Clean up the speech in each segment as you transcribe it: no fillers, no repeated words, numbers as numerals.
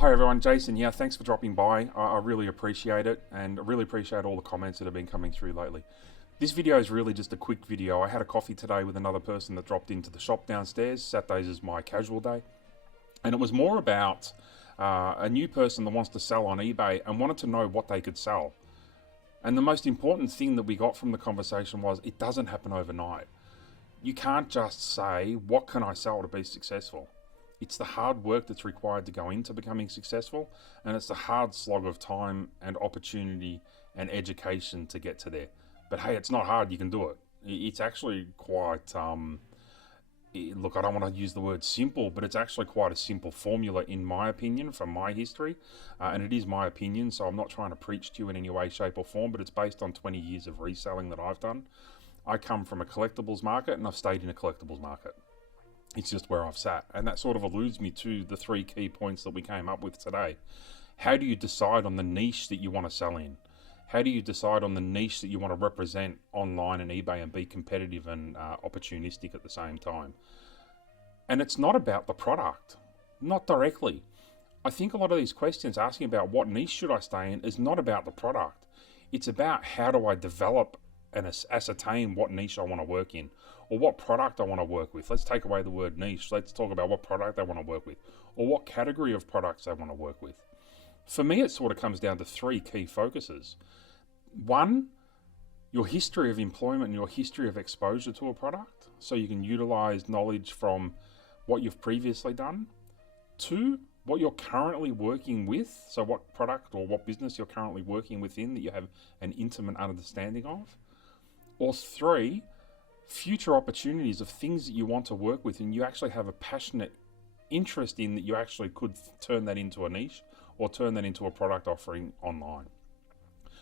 Hi everyone, Jason here. Thanks for dropping by. I really appreciate it, and I really appreciate all the comments that have been coming through lately. This video is really just a quick video. I had a coffee today with another person that dropped into the shop downstairs. Saturdays is my casual day. And it was more about a new person that wants to sell on eBay and wanted to know what they could sell. And the most important thing that we got from the conversation was it doesn't happen overnight. You can't just say, what can I sell to be successful? It's the hard work that's required to go into becoming successful, and it's the hard slog of time and opportunity and education to get to there. But hey, it's not hard, you can do it. It's actually quite, look, I don't want to use the word simple, but it's actually quite a simple formula in my opinion, from my history. And it is my opinion, so I'm not trying to preach to you in any way, shape or form, but it's based on 20 years of reselling that I've done. I come from a collectibles market and I've stayed in a collectibles market. It's just where I've sat. And that sort of alludes me to the 3 key points that we came up with today. How do you decide on the niche that you want to sell in? How do you decide on the niche that you want to represent online and eBay and be competitive and opportunistic at the same time? And it's not about the product, not directly. I think a lot of these questions asking about what niche should I stay in is not about the product. It's about how do I develop and ascertain what niche I want to work in, or what product I want to work with. Let's take away the word niche. Let's talk about what product I want to work with, or what category of products I want to work with. For me, it sort of comes down to 3 key focuses. 1, your history of employment and your history of exposure to a product, so you can utilize knowledge from what you've previously done. 2, what you're currently working with, so what product or what business you're currently working within that you have an intimate understanding of. Or 3, future opportunities of things that you want to work with and you actually have a passionate interest in, that you actually could turn that into a niche or turn that into a product offering online.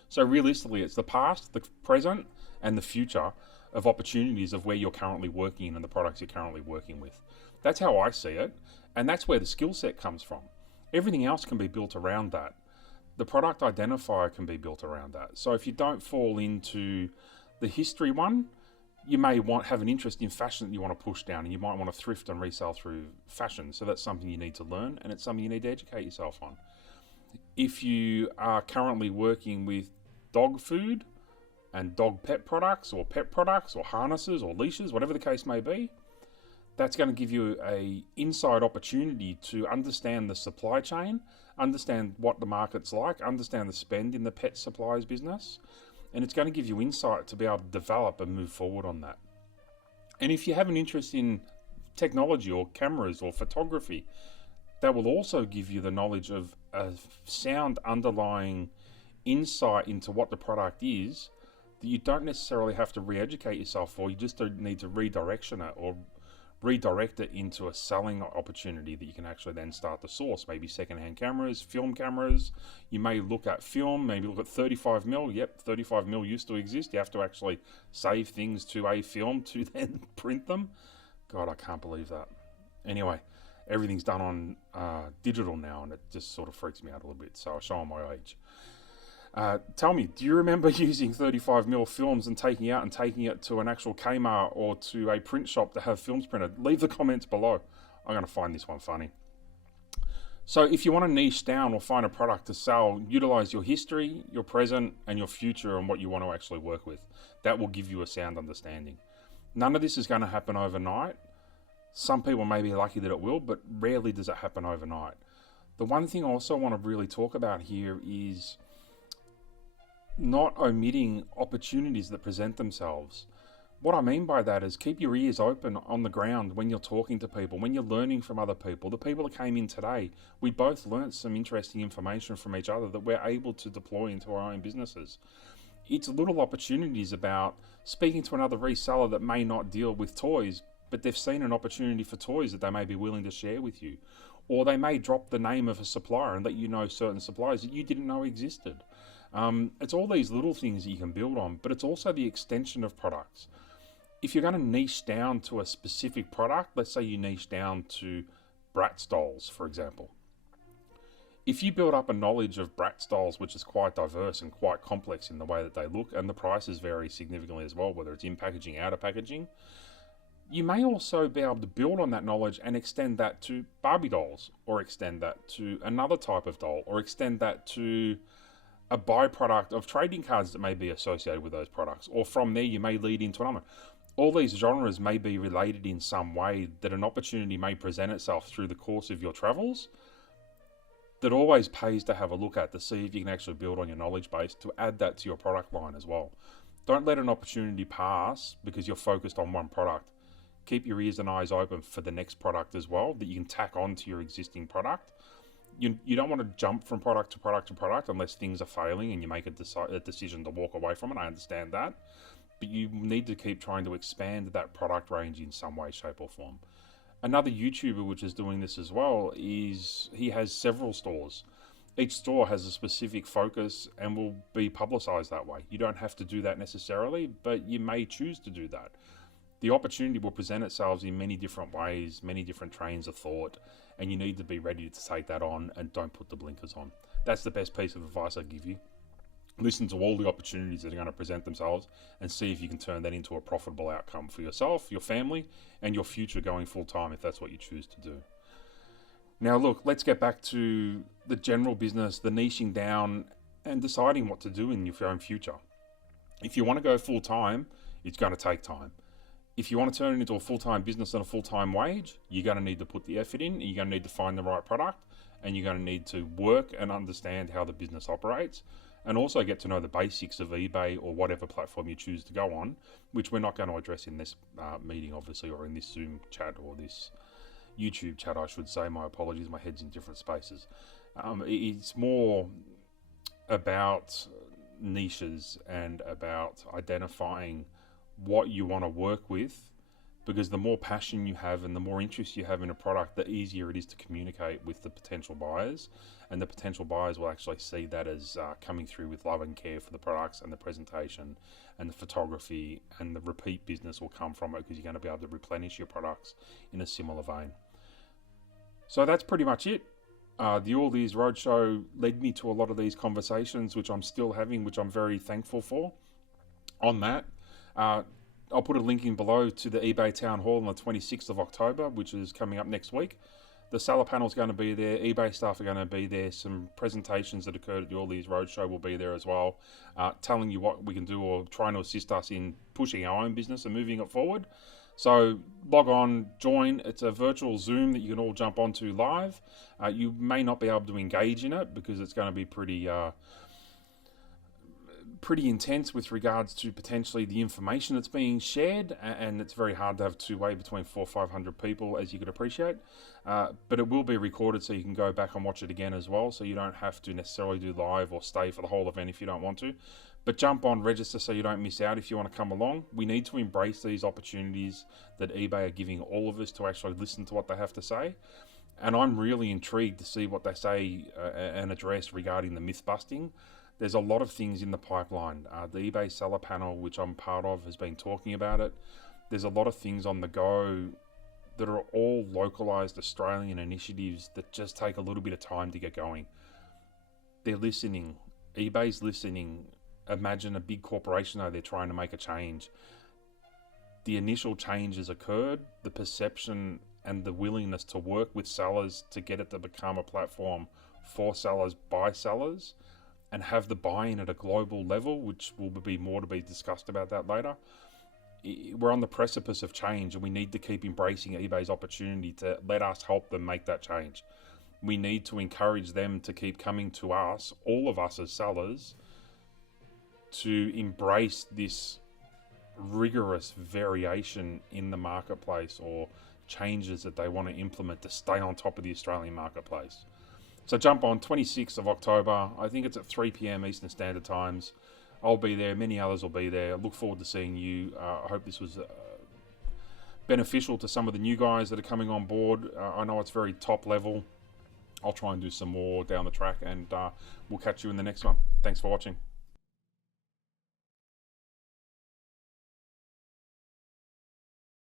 So realistically, it's the past, the present, and the future of opportunities of where you're currently working and the products you're currently working with. That's how I see it, and that's where the skill set comes from. Everything else can be built around that. The product identifier can be built around that. So if you don't fall into the history one, you may have an interest in fashion that you want to push down, and you might want to thrift and resell through fashion. So that's something you need to learn, and it's something you need to educate yourself on. If you are currently working with dog food and dog pet products or harnesses or leashes, whatever the case may be, that's going to give you a inside opportunity to understand the supply chain, understand what the market's like, understand the spend in the pet supplies business, and it's going to give you insight to be able to develop and move forward on that. And if you have an interest in technology or cameras or photography, that will also give you the knowledge of a sound underlying insight into what the product is that you don't necessarily have to re-educate yourself for. You just don't need to redirection it or redirect it into a selling opportunity that you can actually then start to source. Maybe secondhand cameras, film cameras. You may look at film, maybe look at 35mm. Yep, 35mm used to exist. You have to actually save things to a film to then print them. God, I can't believe that. Anyway, everything's done on digital now, and it just sort of freaks me out a little bit. So I'll show them my age. Tell me, do you remember using 35mm films and taking it to an actual Kmart or to a print shop to have films printed? Leave the comments below. I'm going to find this one funny. So if you want to niche down or find a product to sell, utilize your history, your present, and your future and what you want to actually work with. That will give you a sound understanding. None of this is going to happen overnight. Some people may be lucky that it will, but rarely does it happen overnight. The one thing I also want to really talk about here is not omitting opportunities that present themselves. What I mean by that is keep your ears open on the ground when you're talking to people, when you're learning from other people. The people that came in today, we both learnt some interesting information from each other that we're able to deploy into our own businesses. It's little opportunities about speaking to another reseller that may not deal with toys, but they've seen an opportunity for toys that they may be willing to share with you. Or they may drop the name of a supplier and let you know certain suppliers that you didn't know existed. It's all these little things that you can build on, but it's also the extension of products. If you're going to niche down to a specific product, let's say you niche down to Bratz dolls, for example. If you build up a knowledge of Bratz dolls, which is quite diverse and quite complex in the way that they look, and the prices vary significantly as well, whether it's in packaging, out of packaging, You may also be able to build on that knowledge and extend that to Barbie dolls, or extend that to another type of doll, or extend that to a byproduct of trading cards that may be associated with those products. Or from there, you may lead into another. All these genres may be related in some way, that an opportunity may present itself through the course of your travels that always pays to have a look at, to see if you can actually build on your knowledge base to add that to your product line as well. Don't let an opportunity pass because you're focused on one product. Keep your ears and eyes open for the next product as well that you can tack on to your existing product. You don't want to jump from product to product to product unless things are failing and you make a decision to walk away from it. I understand that. But you need to keep trying to expand that product range in some way, shape or form. Another YouTuber which is doing this as well is he has several stores. Each store has a specific focus and will be publicized that way. You don't have to do that necessarily, but you may choose to do that. The opportunity will present itself in many different ways, many different trains of thought, and you need to be ready to take that on and don't put the blinkers on. That's the best piece of advice I give you. Listen to all the opportunities that are going to present themselves and see if you can turn that into a profitable outcome for yourself, your family, and your future going full time if that's what you choose to do. Now look, let's get back to the general business, the niching down and deciding what to do in your own future. If you want to go full time, it's going to take time. If you want to turn it into a full-time business and a full-time wage, you're going to need to put the effort in, and you're going to need to find the right product, and you're going to need to work and understand how the business operates, and also get to know the basics of eBay or whatever platform you choose to go on, which we're not going to address in this meeting, obviously, or in this Zoom chat or this YouTube chat, I should say. My apologies, my head's in different spaces. It's more about niches and about identifying what you want to work with, because the more passion you have and the more interest you have in a product, the easier it is to communicate with the potential buyers, and the potential buyers will actually see that as coming through with love and care for the products and the presentation and the photography, and the repeat business will come from it because you're going to be able to replenish your products in a similar vein. So that's pretty much it. The All Ears Roadshow led me to a lot of these conversations, which I'm still having, which I'm very thankful for. On that, I'll put a link in below to the eBay Town Hall on the 26th of October, which is coming up next week. The seller panel is going to be there. eBay staff are going to be there. Some presentations that occurred at the All Ears Roadshow will be there as well, telling you what we can do or trying to assist us in pushing our own business and moving it forward. So log on, join. It's a virtual Zoom that you can all jump onto live. You may not be able to engage in it because it's going to be pretty intense with regards to potentially the information that's being shared, and it's very hard to have two-way between 400 or 500 people, as you could appreciate. But it will be recorded, so you can go back and watch it again as well, so you don't have to necessarily do live or stay for the whole event if you don't want to. But jump on, register so you don't miss out if you want to come along. We need to embrace these opportunities that eBay are giving all of us to actually listen to what they have to say. And I'm really intrigued to see what they say and address regarding the myth busting. There's a lot of things in the pipeline. The eBay seller panel, which I'm part of, has been talking about it. There's a lot of things on the go that are all localized Australian initiatives that just take a little bit of time to get going. They're listening. eBay's listening. Imagine a big corporation, though, they're trying to make a change. The initial change has occurred. The perception and the willingness to work with sellers to get it to become a platform for sellers by sellers, and have the buy-in at a global level, which will be more to be discussed about that later. We're on the precipice of change, and we need to keep embracing eBay's opportunity to let us help them make that change. We need to encourage them to keep coming to us, all of us as sellers, to embrace this rigorous variation in the marketplace or changes that they want to implement to stay on top of the Australian marketplace. So jump on 26th of October. I think it's at 3 p.m. Eastern Standard Times. I'll be there. Many others will be there. I look forward to seeing you. I hope this was beneficial to some of the new guys that are coming on board. I know it's very top level. I'll try and do some more down the track, and we'll catch you in the next one. Thanks for watching.